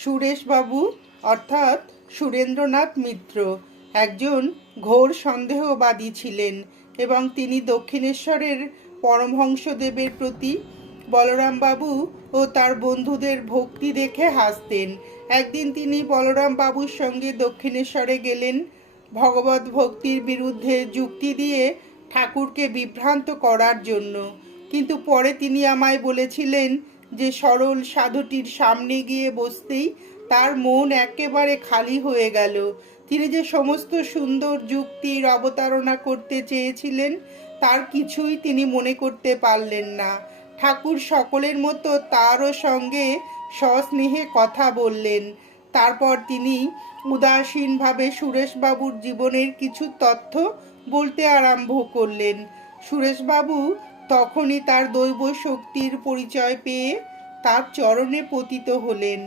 সুরেশবাবু অর্থাৎ সুরেন্দ্রনাথ মিত্র একজন ঘোর সন্দেহবাদী ছিলেন এবং তিনি দক্ষিণেশ্বরের পরমহংসদেবের প্রতি বলরামবাবু ও তার বন্ধুদের ভক্তি দেখে হাসতেন। একদিন তিনি বলরামবাবুর সঙ্গে দক্ষিণেশ্বরে গেলেন ভগবত ভক্তির বিরুদ্ধে যুক্তি দিয়ে ঠাকুরকে বিভ্রান্ত করার জন্য। কিন্তু পরে তিনি আমায় বলেছিলেন যে সরল সাধুটির সামনে গিয়ে বসতেই তার মন একেবারে খালি হয়ে গেল। তিনি যে সমস্ত সুন্দর যুক্তির অবতারণা করতে চেয়েছিলেন তার কিছুই তিনি মনে করতে পারলেন না। ঠাকুর সকলের মতো তারও সঙ্গে সস্নেহে কথা বললেন। তারপর তিনি উদাসীনভাবে সুরেশবাবুর জীবনের কিছু তথ্য বলতে আরম্ভ করলেন। সুরেশবাবু তখনই তার দৈব শক্তির পরিচয় পেয়ে তার চরণে পতিত হলেন।